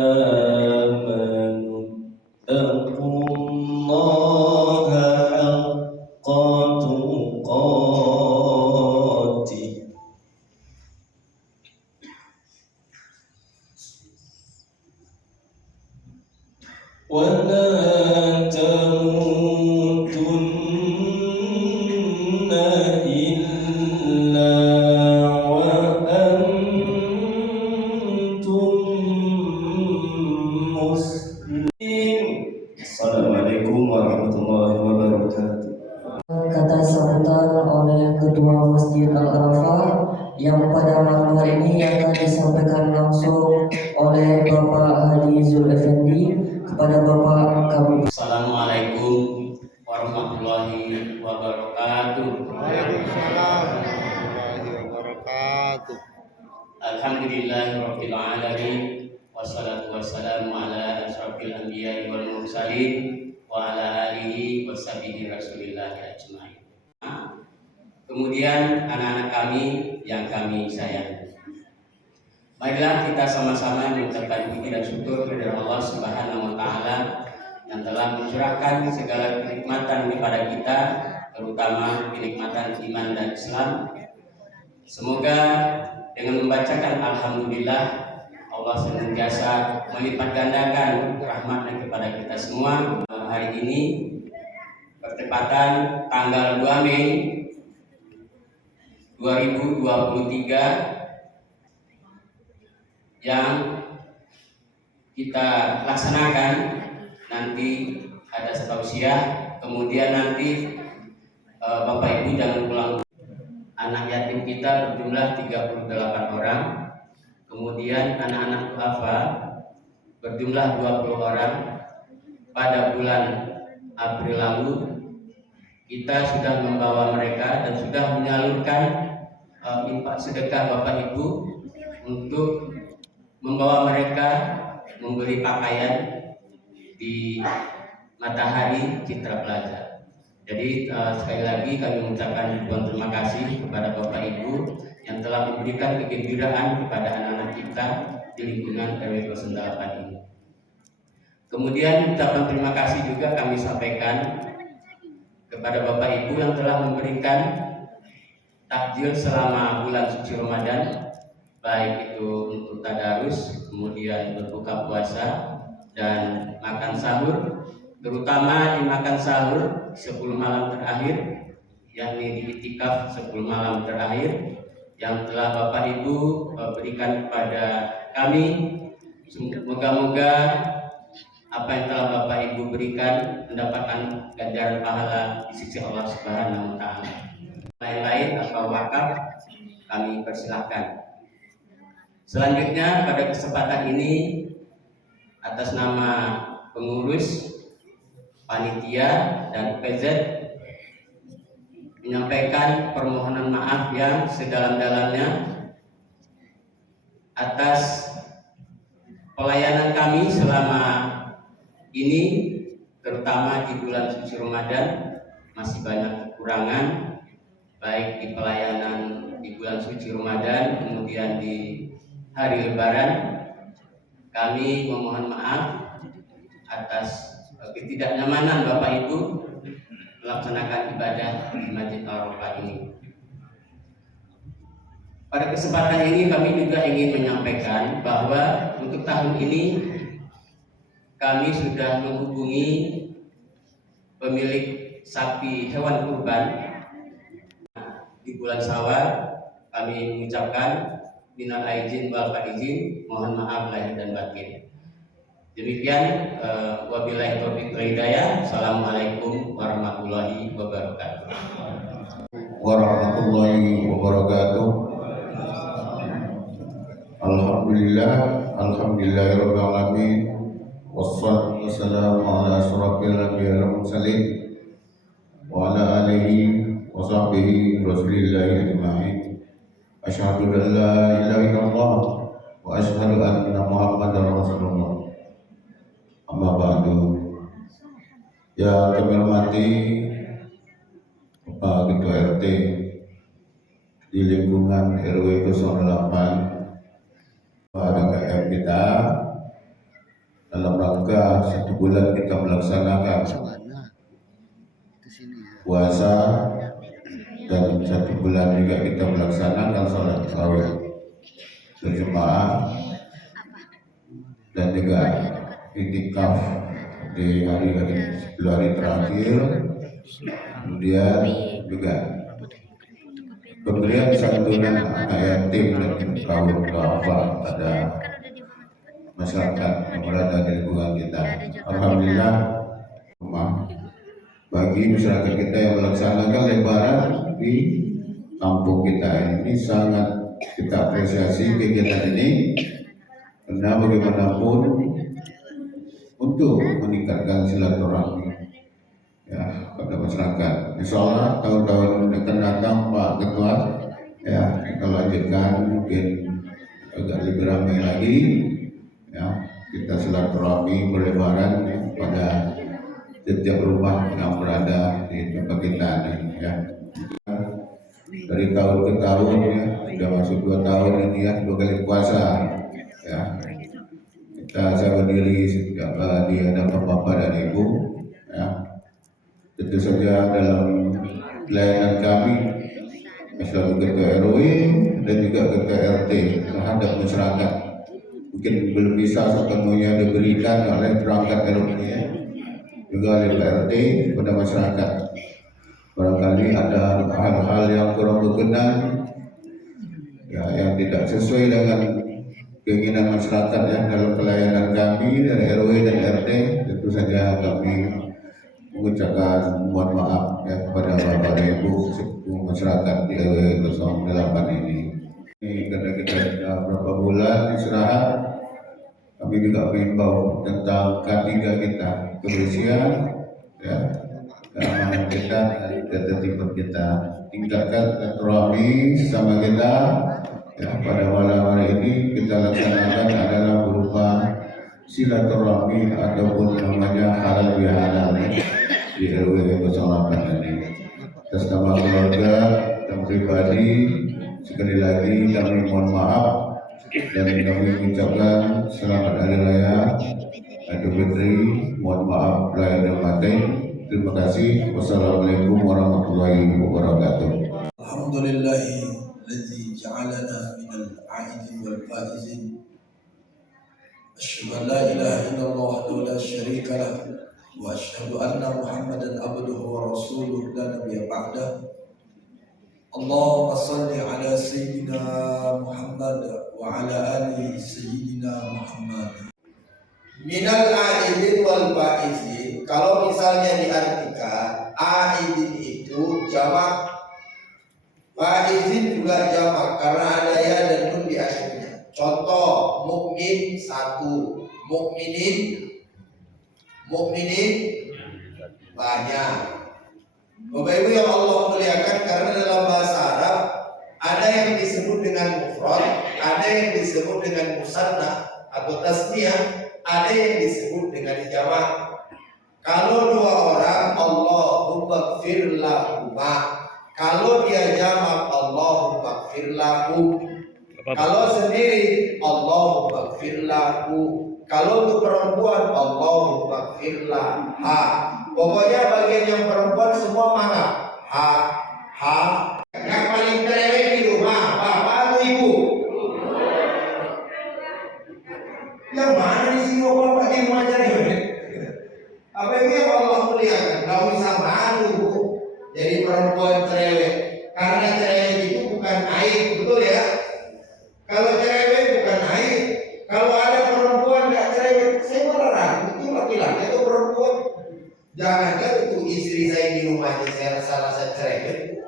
آمنوا اتقوا الله حق تقاته ولا تموتن إلا وأنتم مسلمين. Assalamualaikum warahmatullahi wabarakatuh. Kata sambutan oleh Ketua Masjid Al-Arafah yang pada malam hari ini akan disampaikan langsung oleh Bapak Haji Zul Effendi kepada Bapak Kabul. Assalamualaikum warahmatullahi wabarakatuh. Waalaikumsalam warahmatullahi wabarakatuh. Alhamdulillahirabbil alamin wassalatu wassalamu ala asyrofil anbiya'i wal mursalin wa ala alihi washabihi rasulillah ajmain. Kemudian anak-anak kami yang kami sayangi, marilah kita sama-sama mengucapkan puji dan syukur kepada Allah Subhanahu wa taala yang telah mencurahkan segala kenikmatan kepada kita, terutama kenikmatan iman dan Islam. Semoga dengan membacakan alhamdulillah, Allah senantiasa melipat gandakan rahmatnya kepada kita semua. Hari ini bertepatan tanggal 2 Mei 2023 yang kita laksanakan. Nanti ada tausiah, kemudian nanti Bapak Ibu jangan pulang. Anak yatim kita berjumlah 38 orang, kemudian anak-anak duafa berjumlah 20 orang. Pada bulan April lalu kita sudah membawa mereka dan sudah menyalurkan infak sedekah Bapak Ibu untuk membawa mereka membeli pakaian di Matahari Citra Plaza. Jadi sekali lagi kami mengucapkan ribuan terima kasih kepada Bapak Ibu yang telah memberikan kegembiraan kepada anak-anak kita di lingkungan RW 08 ini. Kemudian ucapan terima kasih juga kami sampaikan kepada Bapak Ibu yang telah memberikan takjil selama bulan suci Ramadan, baik itu untuk tadarus, kemudian berbuka puasa dan makan sahur, terutama di makan sahur 10 malam terakhir, yakni di itikaf 10 malam terakhir yang telah Bapak Ibu berikan kepada kami. Moga-moga apa yang telah Bapak Ibu berikan mendapatkan ganjaran pahala di sisi Allah Subhanahu wa taala. Lain-lain atau wakaf kami persilahkan. Selanjutnya pada kesempatan ini atas nama pengurus, panitia dan PZ menyampaikan permohonan maaf yang sedalam-dalamnya atas pelayanan kami selama ini, terutama di bulan suci Ramadan. Masih banyak kekurangan, baik di pelayanan di bulan suci Ramadan, kemudian di hari Lebaran. Kami memohon maaf atas ketidaknyamanan Bapak Ibu melaksanakan ibadah di Masjid Al-Arafah ini. Pada kesempatan ini kami juga ingin menyampaikan bahwa untuk tahun ini kami sudah menghubungi pemilik sapi hewan kurban. Di bulan Syawal kami mengucapkan minal aidin wal faizin, mohon maaf lahir dan batin. Demikian, wabillahi taufiq wal hidayah. Assalamualaikum warahmatullahi wabarakatuh. Warahmatullahi wabarakatuh. Alhamdulillahirabbil alamin. Wassalatu wassalamu ala asyrofil anbiya'i wal mursalin wa ala alihi wa sahbihi rasulillahi ajma'in. Asyhadu an la ilaha illallah wa asyhadu anna Muhammadar Rasulullah. Amma ba'du. Yang kami hormati Bapak Ketua RT di lingkungan RW 08, Pak DKM kita, dalam rangka 1 bulan kita melaksanakan puasa dan 1 bulan juga kita melaksanakan sholat tarawih berjemaah dan juga iktikaf di hari-hari 10 hari terakhir. Kemudian juga pemberian santunan anak yatim dan kaum duafa pada masyarakat yang berada di lingkungan kita. Alhamdulillah, bagi masyarakat kita yang melaksanakan lebaran di kampung kita ini sangat kita apresiasi kegiatan ini, karena bagaimanapun untuk meningkatkan silaturahmi ya pada masyarakat. Insya Allah tahun-tahun akan datang Pak Ketua ya kita lanjutkan mungkin agak lebih ramai lagi ya, kita silaturahmi berlebaran ya, pada setiap rumah yang berada di tempat kita ini ya. Dari tahun ke tahun ya, sudah masuk 2 tahun ini ya, 2 kali puasa ya. Saya berdiri sejak di hadapan Bapak dan Ibu ya. Tentu saja dalam pelayanan kami selaku ketua RW dan juga ketua RT terhadap masyarakat mungkin belum bisa sepenuhnya diberikan oleh perangkat RW ya, juga oleh RT kepada masyarakat. Barangkali ada hal-hal yang kurang berkenan ya, yang tidak sesuai dengan keinginan masyarakat ya dalam pelayanan kami dari RW dan RT, tentu saja kami mengucapkan mohon maaf ya kepada Bapak dan Ibu sepupu masyarakat di RW 08 ini. Karena kita sudah beberapa bulan istirahat, kami juga mengimbau tentang K3 kita, kebersihan ya, keamanan kita dan ketertiban kita. Tingkatkan silaturahmi sama kita ya, pada malam hari ini kita laksanakan adalah berupa silaturahmi ataupun namanya halal bihalal ya, di RW 08 ini. Atas nama keluarga dan pribadi sekali lagi kami mohon maaf dan kami mengucapkan selamat hari raya Idul Fitri. Mohon maaf lahir dan batin. Terima kasih. Wassalamualaikum warahmatullahi wabarakatuh. Alhamdulillahilladzi ja'alana minal 'aidin wal faizin. Asyhadu an la ilaha illallah wahdahu la syarika lah wa asyhadu anna Muhammadan abduhu wa rasuluhu la nabiyya ba'dah. Allahumma shalli ala sayyidina Muhammad wa ala ali sayyidina Muhammad. Minal aidin wal faizin, kalau misalnya diartikan aidin itu jamak, faizin juga jamak karena ada ya dan nun di akhirnya. Contoh, mukmin 1, mukminin banyak. Bapak Ibu yang Allah muliakan, karena dalam bahasa Arab ada yang disebut dengan mufrad, ada yang disebut dengan musanna atau tasniyah, ada yang disebut dengan jamak. Kalau 2 orang, Allahumma gfir lahuma. Kalau dia jamak, Allahumma gfir lahu. Kalau sendiri, Allahumma gfir lahu. Kalau untuk perempuan, Allahumma gfir laha. Pokoknya bagian yang perempuan semua mana? Ha. Yang paling cerewet di rumah, bapak atau ibu? Yang mana di sini bapak di rumah cerewet? Apa yang Allah muliakan? Gak usah malu jadi perempuan cerewet, karena cerewet itu bukan aib, betul ya? Kalau cerewet bukan aib. Kalau ada perempuan gak cerewet, saya malah ragu itu laki-laki atau perempuan. Jangan-jangan itu istri saya di rumahnya saya rasa cerewet.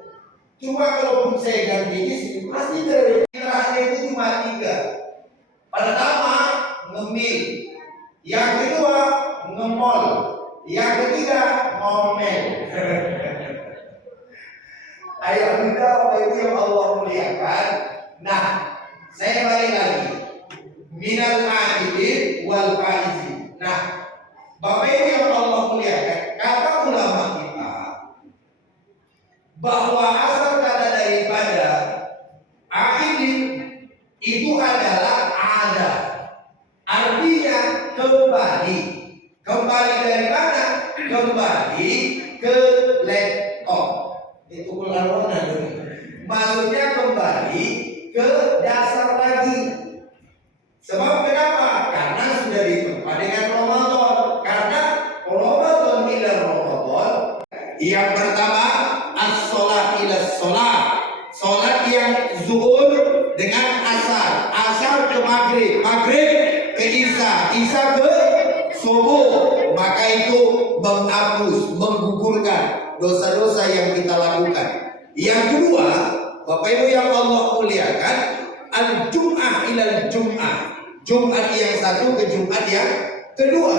Cuma kalau saya ganti istri pasti cerewet. Terakhir itu cuma 3. Pertama, ngemil. Yang kedua, ngemol. Yang ketiga, ngomel. Ayo kita Bapak Ibu yang Allah muliakan. Nah, saya balik lagi. Minal aidin wal faizin. Nah, Bapak Ibu yang Allah muliakan, kata ulama kita bahwa asal kata daripada aidin itu adalah ada. Artinya kembali. Kembali dari mana? Kembali ke laptop. Itu keluar maksudnya kembali ke dasar lagi. Sebab kenapa? Karena sudah ditempa dengan Ramadan. Karena Ramadan ila Ramadan. Yang pertama, as-sholat ila sholat. Sholat yang zuhur dengan asar. Asar ke maghrib. Maghrib ke isya. Isya ke subuh. Maka itu menghapus, menggugurkan dosa-dosa yang kita lakukan. Yang kedua, Bapak Ibu yang Allah muliakan, al-jum'ah ilal jum'ah. Jumat yang satu ke Jumat yang kedua.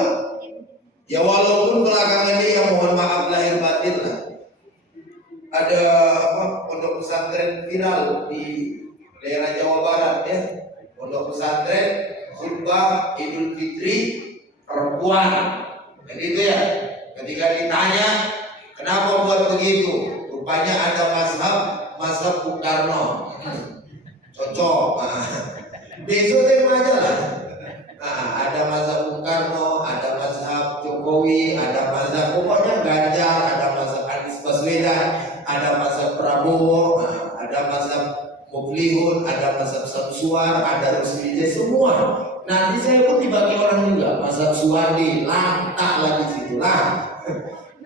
Ya walaupun belakangan ini ya mohon maaf lahir batin lah, ada pondok pesantren viral di daerah Jawa Barat ya. Pondok pesantren khutbah Idul Fitri perempuan. Jadi itu ya, ketika ditanya kenapa buat begitu, rupanya ada mazhab Bung Karno. Cocok. Besok tema aja lah. Ada mazhab Bung Karno, ada mazhab Jokowi, ada mazhab pokoknya Ganjar, ada mazhab Anies Baswedan, ada mazhab Prabowo, ada mazhab Muflihun, ada mazhab Samsuar, ada Rusli, semua. Nanti saya pun dibagi orang juga, mazhab Suwardi, lantak lagi situ lah.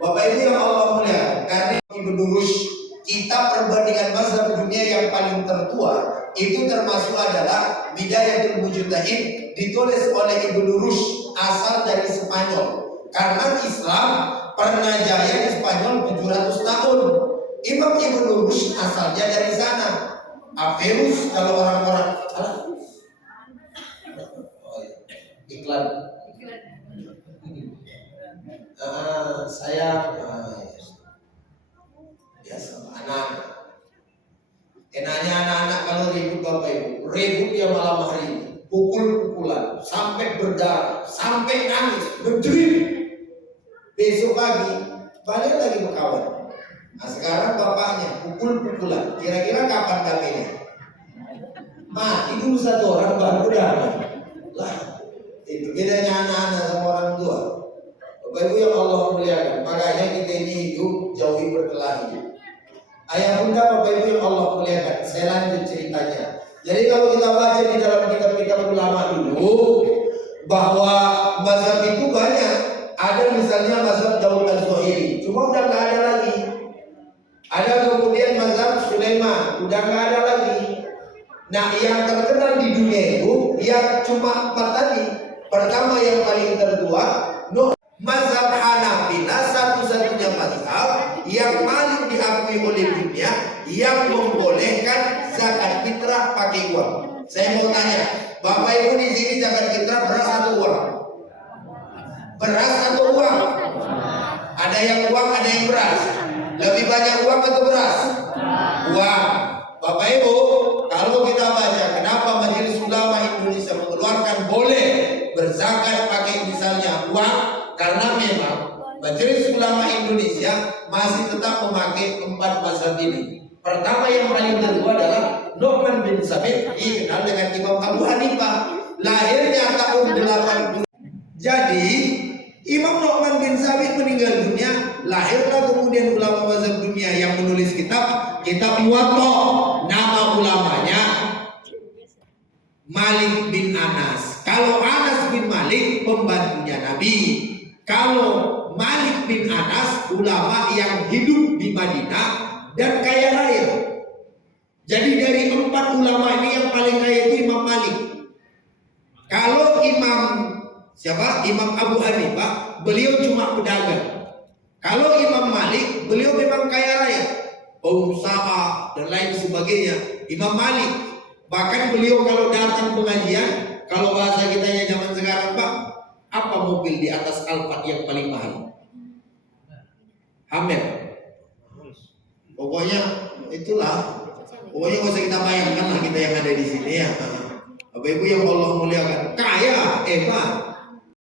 Bapak Ibu yang Allah muliakan, karena Ibnu Rushd, kita perbandingan mazhab dunia yang paling tertua itu termasuk adalah Bidayatul Mujtahid, ditulis oleh Ibnu Rushd, asal dari Spanyol. Karena Islam pernah jaya di Spanyol 700 tahun. Imam Ibnu Rushd asalnya dari sana. Averus kalau orang-orang iklan. Saya biasa anak. Enaknya anak-anak kalau ribut Bapak Ibu, ribut ya malam hari, pukul-pukulan, sampai berdarah, sampai nangis, berjerit. Besok pagi balik lagi berkawan. Nah sekarang bapaknya pukul-pukulan. Kira-kira kapan kaminya? Mati dulu satu orang baru damai. Lah, itu bedanya anak-anak sama orang tua. Bapak Ibu yang Allah muliakan, makanya kita ini hidup jauhi berkelahi. Ayah bunda Bapak Ibu yang Allah muliakan, saya lanjut ceritanya. Jadi kalau kita baca di dalam kitab-kitab ulama dulu, bahwa mazhab itu banyak. Ada misalnya mazhab Daud Az-Zahiri, cuma udah nggak ada lagi. Ada kemudian mazhab Sulaiman, udah nggak ada lagi. Nah yang terkenal di dunia itu yang cuma 4 tadi. Pertama yang paling tertua, mazhab Hanafilah, satu-satunya mazhab yang paling diakui oleh dunia yang membolehkan zakat fitrah pakai uang. Saya mau tanya, Bapak Ibu di sini zakat fitrah beras atau uang? Beras atau uang? Ada yang uang, ada yang beras. Lebih banyak uang atau beras? Uang. Bapak Ibu, kalau kita baca kenapa Majelis Ulama Indonesia mengeluarkan boleh berzakat pakai misalnya uang, karena memang Majelis Ulama Indonesia masih tetap memakai 4 mazhab ini. Pertama yang paling tertua adalah Nu'man bin Sabit, dikenal dengan Imam Abu Hanifah, lahirnya tahun 80. Jadi Imam Nu'man bin Sabit meninggal dunia, lahirlah kemudian ulama mazhab dunia yang menulis kitab Muwatta. Nama ulamanya Malik bin Anas. Kalau Anas bin Malik pembantunya Nabi. Kalau Malik bin Anas ulama yang hidup di Madinah dan kaya raya. Jadi dari 4 ulama ini yang paling kaya itu Imam Malik. Kalau Imam Abu Hanifah, beliau cuma pedagang. Kalau Imam Malik, beliau memang kaya raya, pengusaha dan lain sebagainya. Imam Malik, bahkan beliau kalau datang pengajian, kalau bahasa kita zaman sekarang Pak, apa mobil di atas Alphard yang paling mahal? Hammer. Pokoknya itulah. Pokoknya nggak usah kita bayangkan lah kita yang ada di sini ya. Bapak Ibu yang Allah muliakan, kaya, hebat.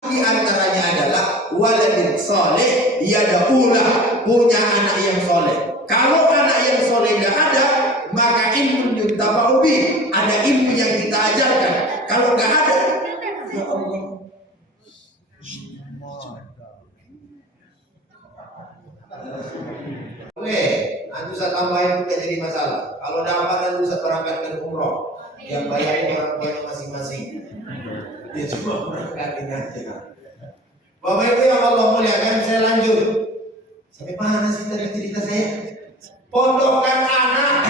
Di antaranya adalah waladin soleh, yada'ulah, punya anak yang soleh. Kalau anak yang soleh nggak ada, maka ilmu yuntaba'ubi, ada ilmu yang kita ajarkan. Kalau nggak ada, ya Allah, Ustaz tambahin juga jadi masalah. Kalau dapat dan Ustaz berangkatkan umroh, yang bayarin orang tuanya masing-masing. Dia cuma berangkatin aja. Bapak Ibu yang Allah muliakan, saya lanjut. Sampai mana sih tadi cerita saya? Pondokkan anak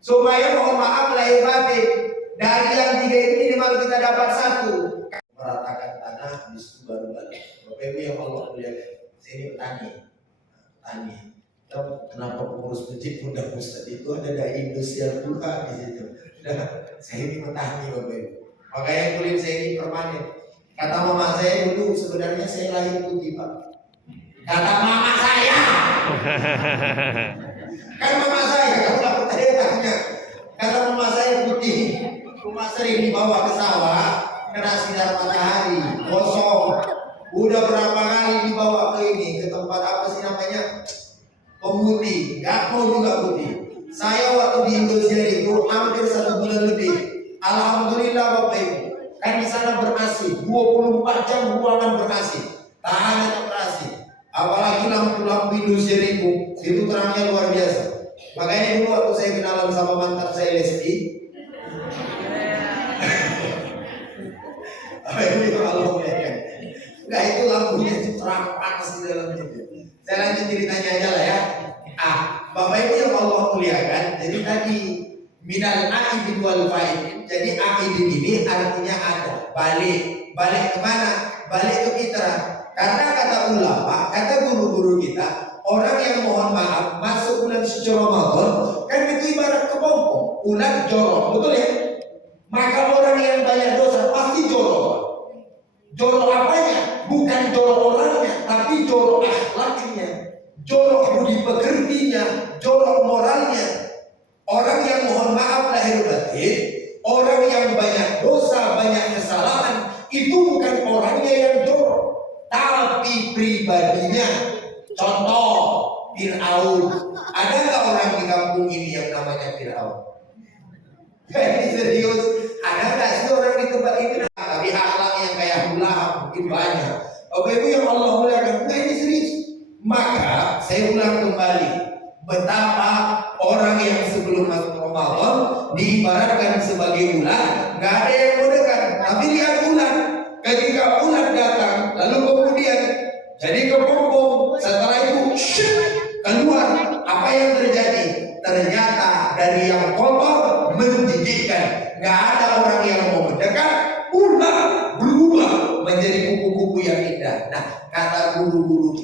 supaya mohon maaf lahir batin dari yang 3 ini minimal kita dapat 1. Meratakan tanah habis itu baru balik. Bapak Ibu yang Allah muliakan, saya ini petani. Kenapa pengurus masjid Bunda Ustaz itu ada dai industrial pula di situ. Nah, saya ini petani Bapak Ibu. Makanya kulit saya ini permanen. Kata mama saya dulu sebenarnya saya lahir putih Pak. Kata mama saya. Kan mama saya kalau nggak percaya tanya. Kata mama saya putih. Rumah sering dibawa ke sawah kena sinar matahari kosong. Udah berapa kali dibawa ke ini ke tempat apa sih namanya? Pemutih, nggak mau juga putih. Saya waktu di Indonesia itu hampir 1 bulan lebih. Alhamdulillah Bapak Ibu, kan di sana ber-AC, 24 jam ruangan ber-AC, tahan operasi. Apalagi lampu-lampu Indonesia itu terangnya luar biasa. Makanya dulu waktu saya kenalan sama mantan saya Lesti, Allah ya. Enggak, itu lampunya itu terang panas di dalam itu. Saya lanjut ceritanya aja lah ya. Bapak Ibu yang Allah muliakan, jadi tadi minal aqidin wal faid. Jadi aqidin ini artinya ada, balik kemana? Balik ke fitrah. Karena kata ulama, kata guru-guru kita, orang yang mohon maaf masuk bulan suci Ramadan kan itu ibarat kepompong, ular jorok, betul ya? Maka orang yang banyak dosa pasti jorok. Jorok apanya? Bukan jorok orangnya, tapi jorok akhlaknya, jorok budi pekertinya, jorok moralnya. Orang yang mohon maaf lahir batin, orang yang banyak dosa, banyak kesalahan, itu bukan orangnya yang jorok, tapi pribadinya. Contoh, Fir'aun. Ada nggak orang di kampung ini yang namanya Fir'aun? Jadi serius, ada nggak sih orang di tempat ini? Tapi akhlak yang kayak Hula mungkin banyak. Bapak Ibu yang Allah muliakan, enggak ini serius. Maka saya ulang kembali, betapa orang yang sebelum masuk Ramadan diibaratkan sebagai ular, nggak ada yang mau dekat. Tapi lihat ular, ketika ular datang, lalu kemudian jadi kepompong, setelah itu keluar, apa yang terjadi? Ternyata dari yang kotor menjijikkan, nggak ada orang yang mau mendekat, ular berubah menjadi kupu-kupu yang indah. Nah, kata guru-guru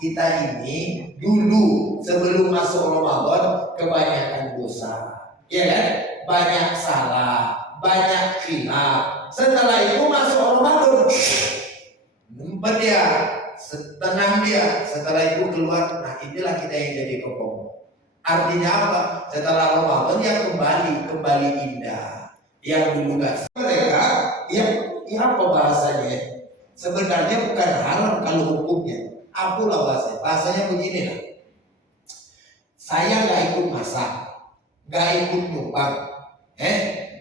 kita ini dulu sebelum masuk Ramadan kebanyakan dosa, ya kan? Banyak salah, banyak khilaf. Setelah itu masuk Ramadan, ngumpet dia, tenang dia. Setelah itu keluar, nah inilah kita yang jadi kepompong. Artinya apa? Setelah Ramadan ya kembali indah. Yang dulu gak mereka, yang apa bahasanya? Sebenarnya bukan haram kalau hukumnya. Apalah bahasanya? Bahasanya begini lah. Saya gak ikut masak, gak ikut nyumbang,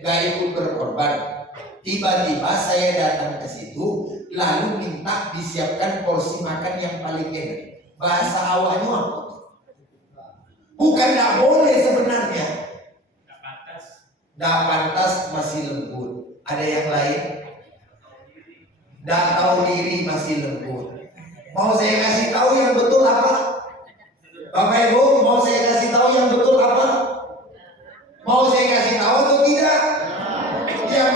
gak ikut berkorban. Tiba-tiba saya datang ke situ, lalu minta disiapkan porsi makan yang paling enak. Bahasa awalnya apa? Bukan gak boleh sebenarnya. Gak pantas masih lembut. Ada yang lain? Gak tahu diri masih lembut. Mau saya kasih tahu yang betul apa? Bapak Ibu, mau saya kasih tahu yang betul apa? Mau saya kasih tahu atau tidak? Yang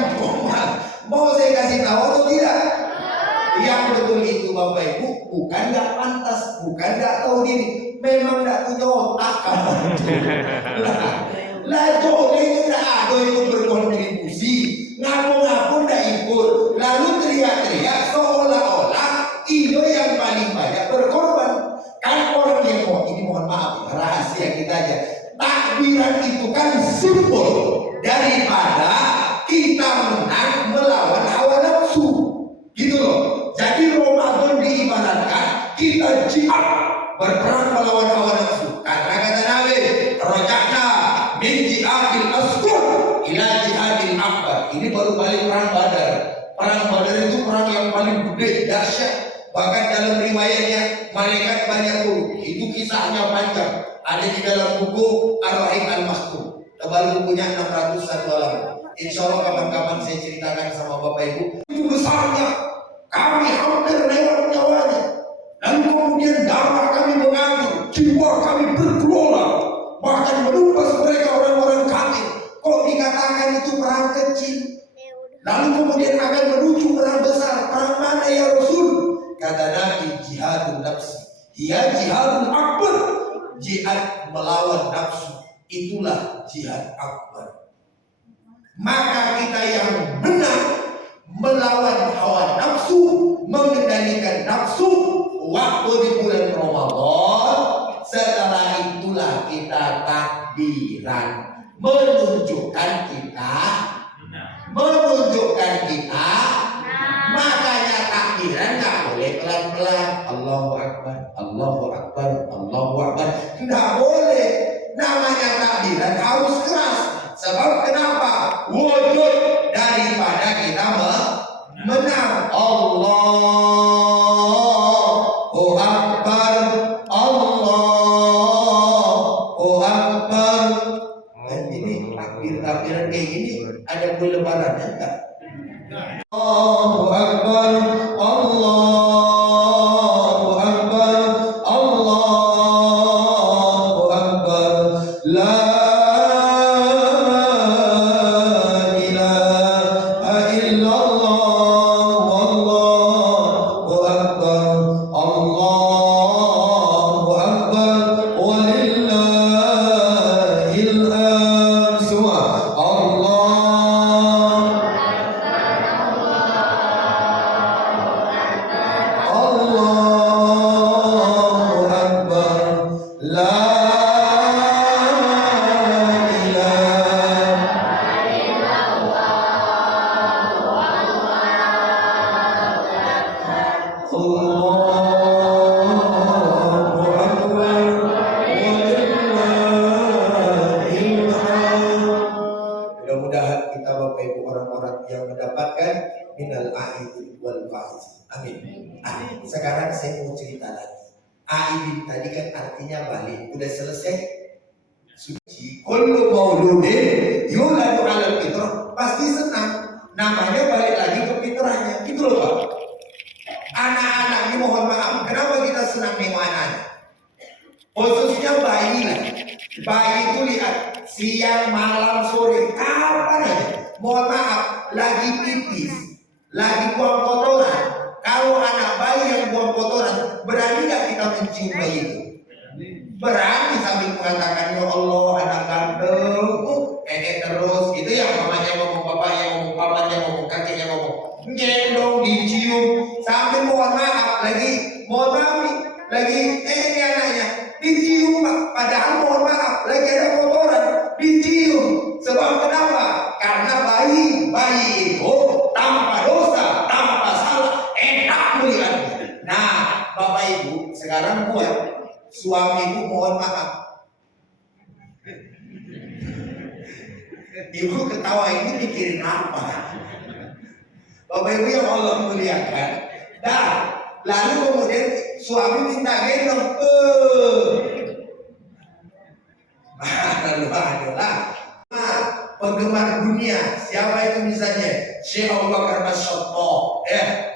mau saya kasih tahu atau tidak? Yang betul itu Bapak Ibu bukan gak pantas, bukan gak tahu diri, memang gak punya otak. Lah jolenya gak ada ikut berkontribusi, ngaku-ngaku gak ikut, lalu teriak-teriak seolah-olah itu yang paling banyak berkorban. Kan orang yang ini mohon maaf ya, rahasia kita aja. Takbiran itu kan simbol daripada kita menang melawan hawa nafsu, gitu loh. Jadi Ramadan diibaratkan kita jihad berperang melawan hawa nafsu. Karena kata Nabi, rojakna min jihadil asghar ila jihadil akbar. Ini baru balik perang Badar. Perang Badar itu perang yang paling gede, dahsyat. Bahkan dalam riwayatnya malaikat banyak turun. Itu kisahnya panjang. ada di dalam buku Ar-Rahim Al-Mahkum. Tebal bukunya 601 halaman. Insya Allah kapan-kapan saya ceritakan sama Bapak Ibu. Itu besarnya, kami hampir lewat nyawanya. Dan kemudian darah kami mengalir, jiwa kami bergelora, bahkan menumpas mereka orang-orang kafir. Kok dikatakan itu perang kecil? Lalu kemudian akan menuju perang besar. Perang mana ya Rasul? Kata Nabi, jihadun nafsi. Dia jihadun akbar. Jihad melawan nafsu. Itulah jihad akbar. Maka kita yang benar melawan hawa nafsu, mengendalikan nafsu waktu di bulan Ramadan. Setelah itulah kita takbiran, menunjukkan kita. Makanya takbiran nggak boleh pelan-pelan. Allahu Akbar, Allahu Akbar, Allahu Akbar. Nggak boleh. Namanya takbiran harus keras. Sebab kenapa? Wujud daripada kita menang. Allahu Akbar, Allahu Akbar. Dan ini takbiran kayak gini ada lebarannya enggak? Allahu Akbar, Allahu Akbar, Allahu Akbar. La ilaha illallah, Allahu Akbar, Allahu Akbar, walillahil hamd. Semua Allah. Allahu Akbar, la mudah-mudahan kita Bapak Ibu orang-orang yang mendapatkan minal aidin wal faizin. Amin. Sekarang saya mau cerita lagi. Aidin tadi kan artinya balik. Udah selesai? Suci. Kullu mauludin yuladu 'alal fitrah, pasti senang. Namanya balik lagi ke fitrahnya. Gitu loh Pak. Anak-anak ini mohon maaf, kenapa kita senang nengok anak-anak? Khususnya bayi lah. Bayi itu lihat siang, malam, sore, kapan aja. Mohon maaf, lagi pipis, lagi buang kotoran. Kalau anak bayi yang buang kotoran, berani gak kita mencium bayi itu? Berani sambil mengatakan, ya Allah anak ganteng, terus gitu ya, mamanya ngomong, bapaknya ngomong, pamannya ngomong, kakeknya ngomong, gendong, dicium, sambil mohon maaf lagi, ini anaknya dicium Pak, padahal mohon maaf lagi ada kotoran, dicium. Sebab kenapa? Karena bayi itu tanpa dosa, tanpa salah, enak melihatnya. Nah Bapak Ibu sekarang buat suamiku mohon maaf. Ibu ketawa ini mikirin apa? Bapak Ibu yang Allah muliakan. Dah, lalu kemudian suami minta gendong. Lalu adalah penggemar dunia. Siapa itu misalnya? Syekh Abu Bakar Masyatto,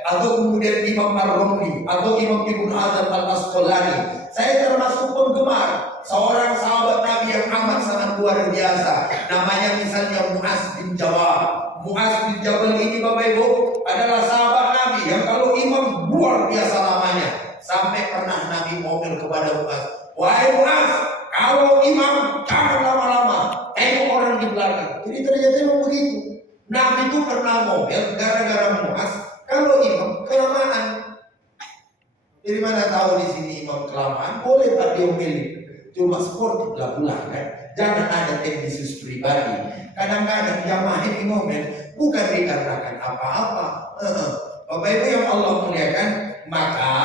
atau kemudian Imam Ar-Romli, atau Imam Ibnu Hazm Al-Asqalani. Saya termasuk penggemar seorang sahabat Nabi yang amat sangat luar biasa. Namanya misalnya Mu'az bin Jabal. Mu'az bin Jabal ini Bapak Ibu adalah sahabat Nabi yang kalau imam luar biasa lamanya. Sampai pernah Nabi ngomel kepada Mu'az, wahai Mu'az, kalau imam jangan lama-lama, tengok orang di belakang. Jadi ternyata memang begitu. Nabi itu pernah ngomel gara-gara Mu'az, kalau imam kelamaan. Dari mana tahu di sini imam kelamaan? Boleh Pak diomelin. Cuma sportif lah pulang kan. Jangan ada tendensius pribadi. Kadang-kadang jamaah ini ngomel bukan dikarenakan apa-apa. Bapak Ibu yang Allah muliakan, maka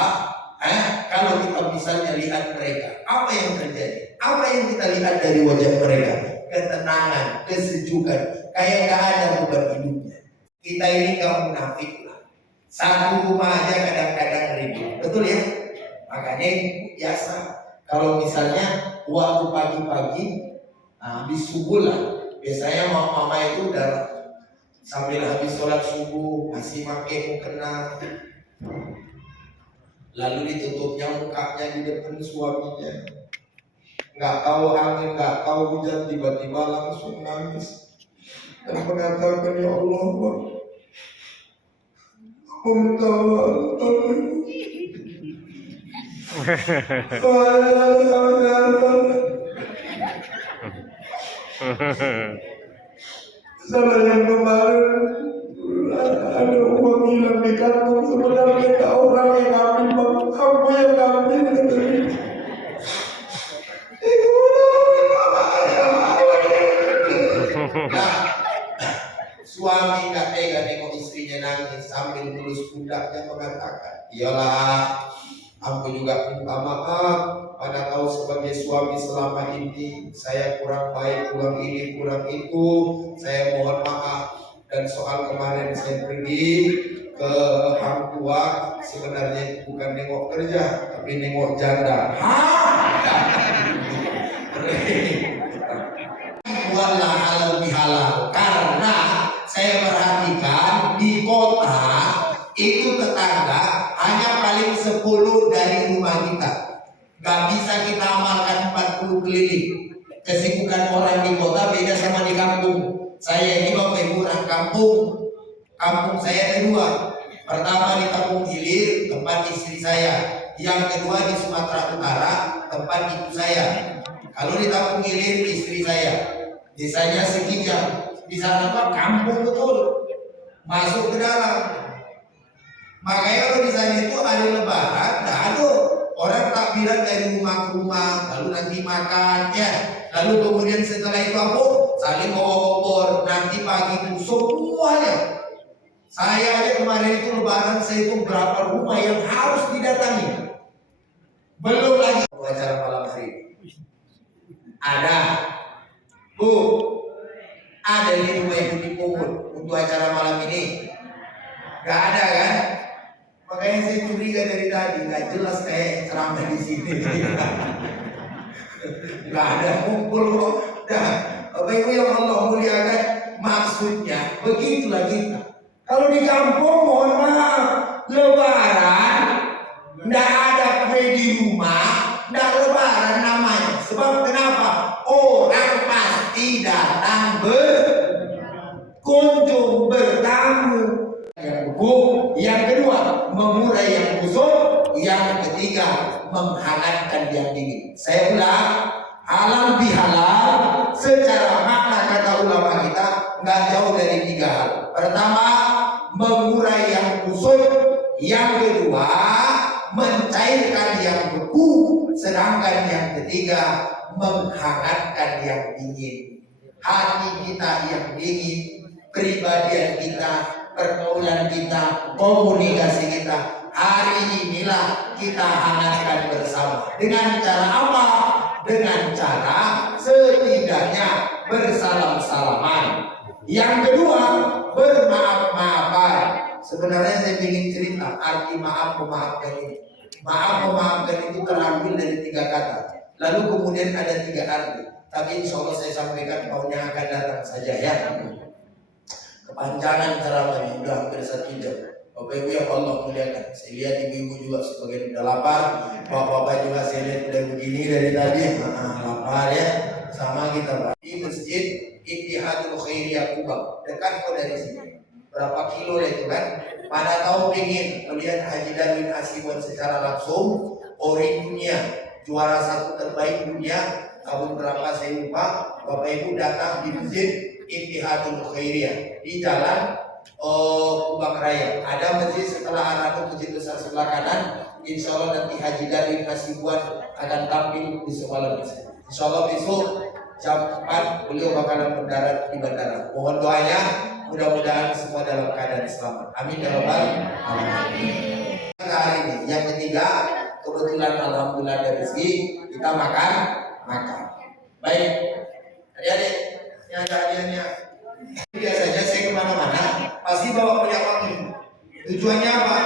kalau kita misalnya lihat mereka, apa yang terjadi? Apa yang kita lihat dari wajah mereka? Ketenangan, kesejukan, kayak gak ada beban hidupnya. Kita ini gak munafik lah. Satu rumah aja kadang-kadang ribut, betul ya? Makanya biasa. Kalau misalnya waktu pagi-pagi, habis subuh lah. Biasanya mama itu udah sambil habis sholat subuh masih pakai mukena, lalu ditutupnya mukanya di depan suaminya. Nggak tahu angin, nggak tahu hujan, tiba-tiba langsung nangis dan mengatakan, ya Allah, aku minta maaf. Salah yang kemarin ada uang hilang di kantong, sebenarnya tak orang yang ambil, aku yang ambil. Suami nggak tega nengok istrinya nangis sambil tulus pundaknya mengatakan, iyalah, aku juga minta maaf. Mana tahu sebagai suami selama ini saya kurang baik, kurang ini, kurang itu. Saya mohon maaf. Dan soal kemarin saya pergi ke hang tua, sebenarnya bukan nengok kerja, tapi nengok janda. Buatlah halal bihalal, karena saya perhatikan di kota itu tetangga hanya paling 10 dari rumah kita. Gak bisa kita amalkan 40 keliling. Kesibukan orang di kota beda sama di kampung. Saya ini Bapak Ibu orang kampung. Kampung saya ada 2. Pertama di Kampung Hilir, tempat istri saya. Yang kedua di Sumatera Utara, tempat ibu saya. Kalau di Kampung Hilir istri saya. Desanya Sekijang. Di sana Pak kampung betul. Masuk ke dalam. Makanya kalau di sana itu hari Lebaran, nah ada orang takbiran dari rumah ke rumah, lalu nanti makan, ya. Lalu kemudian setelah itu apa? Saling bawa obor. Nanti pagi itu semuanya. Saya aja kemarin itu Lebaran, saya itu berapa rumah yang harus didatangi. Belum lagi acara malam hari. Ada, Bu, ada ini rumah ibu dipungut untuk acara malam ini. Gak ada kan? Makanya saya curiga dari tadi, nggak jelas kayak ceramah di sini. Nggak ada kumpul kok. Dah, Bapak Ibu yang Allah muliakan, maksudnya begitulah kita. Kalau di kampung, mohon maaf, Lebaran nggak ada kue di rumah, nggak Lebaran namanya. Sebab kenapa? Orang pasti datang berkunjung, bertamu. Yang kedua, mengurai yang kusut. Yang ketiga, menghangatkan yang dingin. Saya ulang, halal bihalal secara makna kata ulama kita nggak jauh dari 3 hal. Pertama, mengurai yang kusut. Yang kedua, mencairkan yang beku. Sedangkan yang ketiga, menghangatkan yang dingin. Hati kita yang dingin, kepribadian kita, pergaulan kita, komunikasi kita, hari inilah kita hangatkan bersama. Dengan cara apa? Dengan cara setidaknya bersalam-salaman. Yang kedua, bermaaf-maafan. Sebenarnya saya ingin cerita arti maaf memaafkan ini. Maaf memaafkan itu terambil dari 3 kata. Lalu kemudian ada 3 arti. Tapi insya Allah saya sampaikan tahun yang akan datang saja ya. Kepanjangan ceramahnya udah hampir 1 jam. Bapak Ibu yang Allah muliakan, saya lihat ibu-ibu juga sebagian udah lapar, bapak-bapak juga saya lihat udah begini dari tadi, lapar ya. Sama kita Pak di Masjid Ittihadul Khairiyah Kubang, dekat kok dari sini. Berapa kilo itu kan? Pada tahu ingin melihat Haji Darwin Asibuan secara langsung, ori dunia, juara 1 terbaik dunia. Tahun berapa saya lupa. Bapak Ibu datang di Masjid Ittihadul Khairiyah di Jalan Kubang Raya. Ada masjid setelah Arado, masjid besar sebelah kanan. Insya Allah nanti Haji Darwin Hasibuan akan tampil di sekolah besok. Insya Allah besok jam 4 beliau bakalan mendarat di bandara. Mohon doanya, mudah-mudahan semua dalam keadaan selamat. Amin ya rabbal alamin. Hari ini yang ketiga, kebetulan alhamdulillah ada rezeki, kita makan. Baik, adik-adik yang ada hadiahnya. Biasanya saya kemana-mana pasti bawa minyak wangi. Tujuannya apa?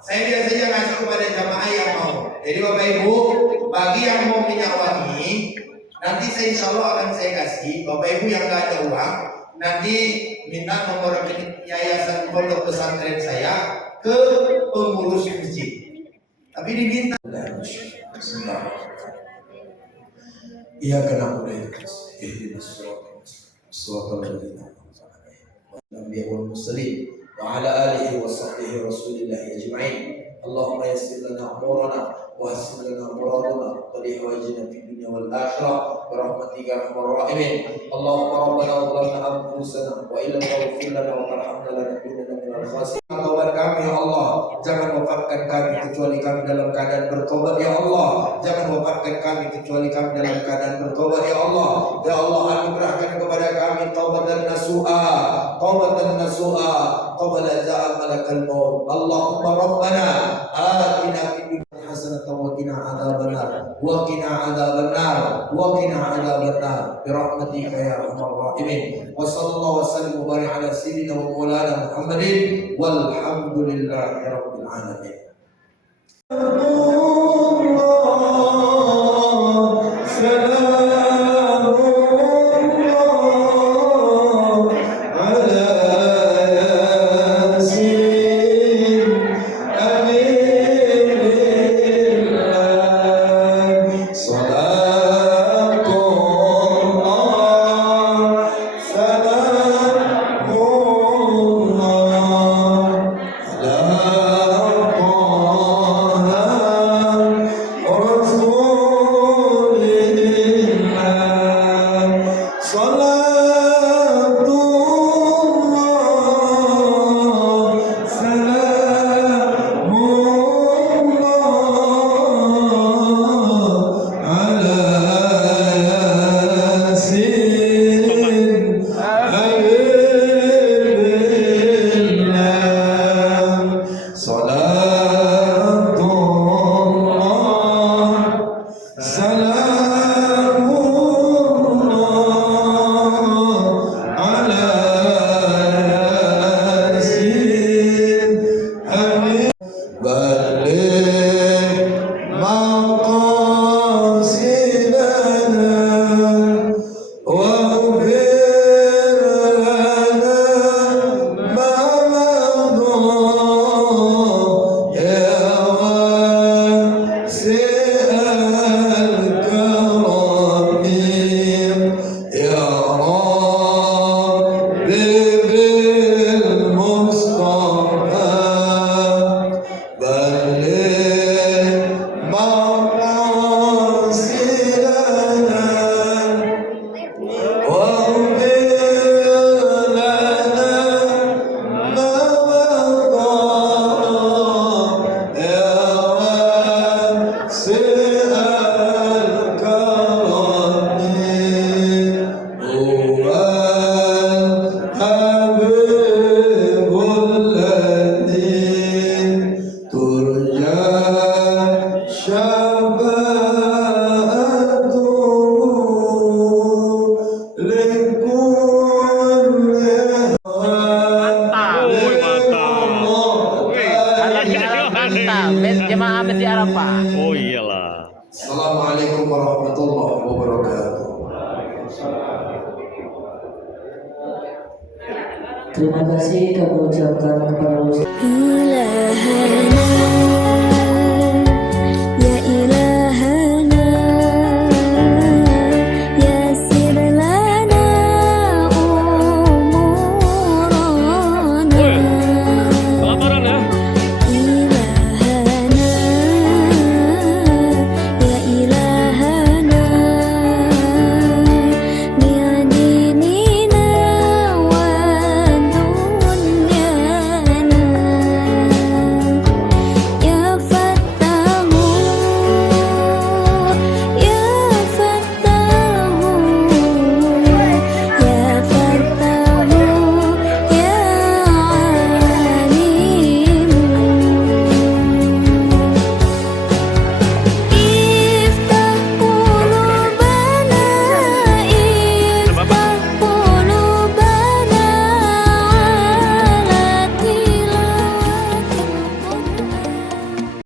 Saya biasanya ngasih kepada jamaah yang mau. Jadi Bapak Ibu, bagi yang mau minyak wangi, Nanti saya insya Allah akan saya kasih Bapak Ibu yang nggak ada uang, nanti minta nomor rekening yayasan pondok pesantren saya ke pengurus masjid. Tapi diminta. Iya kena udah itu. Suratul Nabi wal Mursalin wa ala alihi wa sahbihi Rasulillah ajma'in. Allahumma yassir lana umurana wa yassir lana muradana wa li hawajina fid dunya wal akhirah bi rahmatika ya arhamar rahimin. Allahumma rabbana zalamna anfusana wa illam taghfir lana wa tarhamna lanakunanna minal khasirin. Taubat kami ya Allah, jangan wafatkan kami kecuali kami dalam keadaan bertobat ya Allah. Jangan wafatkan kami kecuali kami dalam keadaan bertobat ya Allah. Ya Allah, anugerahkan kepada kami taubatan nasuha, taubatan nasuha qabla ja'al malakal maut. Allahumma rabbana atina fid dunya hasanatan wa qina adzabannar wa qina adzabannar wa qina adzabannar bi rahmatika ya arhamar rahimin. Wa sallallahu wasallam wa barik ala sayyidina wa maulana Muhammadin walhamdulillahi rabbil alamin. Jemaah Masjid Arafah. Oh iyalah. Assalamualaikum warahmatullahi wabarakatuh. Terima kasih kami ucapkan kepada Ustaz. إلهنا